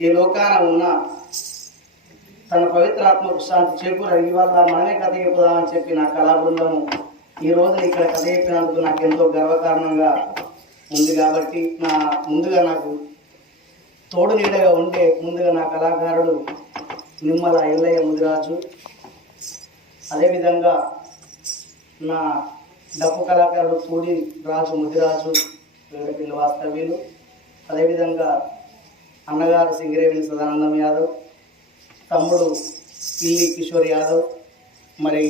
ఈ లోకాన ఉన్న తన పవిత్రాత్మకు శాంతి చేకూర వల్ల మనమే కథ చెప్పుదామని చెప్పి నా కళా బృందము ఈ రోజు ఇక్కడ కథ చెప్పినందుకు నాకు ఎంతో గర్వకారణంగా ఉంది కాబట్టి నా ముందుగా నాకు తోడు నీడగా ఉండే ముందుగా నా కళాకారుడు నిమ్మల ఎల్లయ్య ముదిరాజు. అదేవిధంగా నా డప్పు కళాకారుడు పూడి రాజు ముదిరాజు. వేడపిల్లి వాస్తవ్యులు అదేవిధంగా అన్నగారు సింగరేవిని సదానందం యాదవ్ తమ్ముడు పిల్లి కిషోర్ యాదవ్ మరి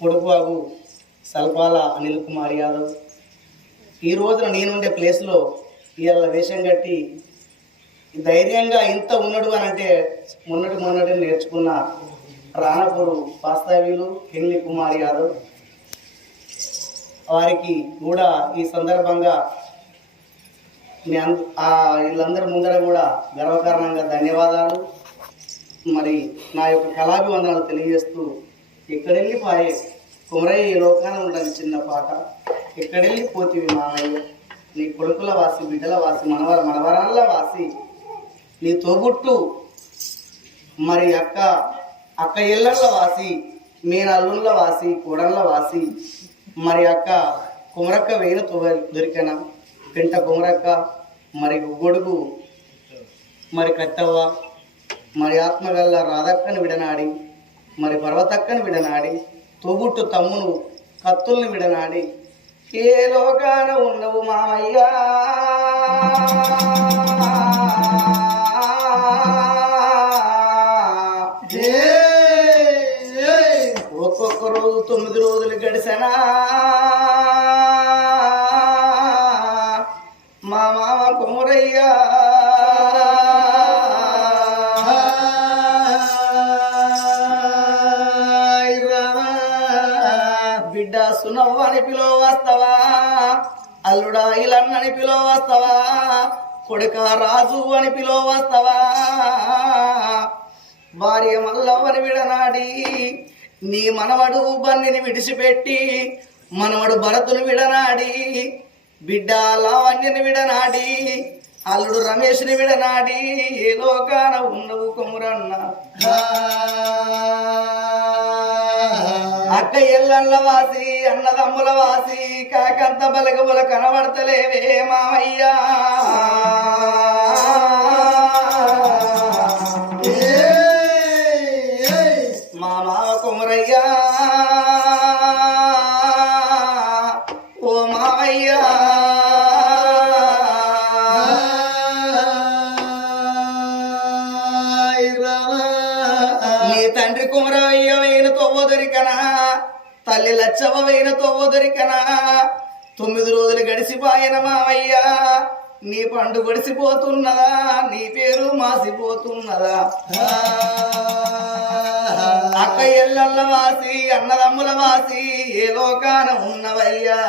కొడుకువాగు సల్పాల అనిల్ కుమార్ యాదవ్. ఈ రోజున నేనుండే ప్లేస్లో ఇవాళ వేషం కట్టి ధైర్యంగా ఇంత ఉన్నాడు అని అంటే మొన్నటి మొన్నటి నేర్చుకున్న రాణపూరు వాస్తవ్యులు కిల్లి కుమార్ యాదవ్. వారికి కూడా ఈ సందర్భంగా మీ వీళ్ళందరి ముందర కూడా గర్వకారణంగా ధన్యవాదాలు. మరి నా యొక్క కళాభివందనాలు తెలియజేస్తూ ఎక్కడెళ్ళి పాయే కుమరయ్య ఈ లోకాన ఉండని చిన్న పాట ఎక్కడెళ్ళి పోతివి మామయ్య నీ కొడుకుల వాసి బిడ్డల వాసి మనవర మనవరాళ్ళ వాసి నీ తోబుట్టు మరి అక్క అక్క ఇళ్ళళ్ళ వాసి మీ నల్లుళ్ళ వాసి కూడళ్ళ వాసి మరి అక్క కుమరక్క వేలు దొరికిన పెంట కుమరక్క మరి గొడుగు మరి కట్టవ్వ మరి ఆత్మగల్ల రాధక్కని విడనాడి మరి పర్వతక్కని విడనాడి తొగుట్టు తమ్మును కత్తుల్ని విడనాడి ఏ లోకాన ఉండవు మామయ్యా. ఒక్కొక్క రోజు తొమ్మిది రోజులు గడిసనా? కుమరయ్యా బిడ్డ సునవ్వ అని పిలువ వస్తావా? అల్లుడా ఇలన్నని పిలువ వస్తావా? కొడుక రాజు అని పిలువ వస్తావా? భార్య మల్లవ్వని విడనాడి నీ మనవడు బన్నిని విడిచిపెట్టి మనవడు భరతుని విడనాడి బిడ్డ లావణ్యని విడనాడి అల్లుడు రమేష్ని విడనాడి ఏ లోకాన ఉన్నవు కొమురన్న. అక్క ఎల్లళ్ళ వాసి అన్నదమ్ముల వాసి కాకంత బలగబుల కనబడతలేవే మామయ్యా. తండ్రి కుమరవయ్య వేయిన తొవ్వ దొరికనా? తల్లి లచ్చవ్వ వేయిన తొవ్వ దొరికనా? తొమ్మిది రోజులు గడిసిపోయిన మావయ్య నీ పండు గడిసిపోతున్నదా? నీ పేరు మాసిపోతున్నదా? అక్క ఎల్లల్ల వాసి అన్నదమ్ముల వాసి ఏ లోకాన ఉన్నవయ్యా?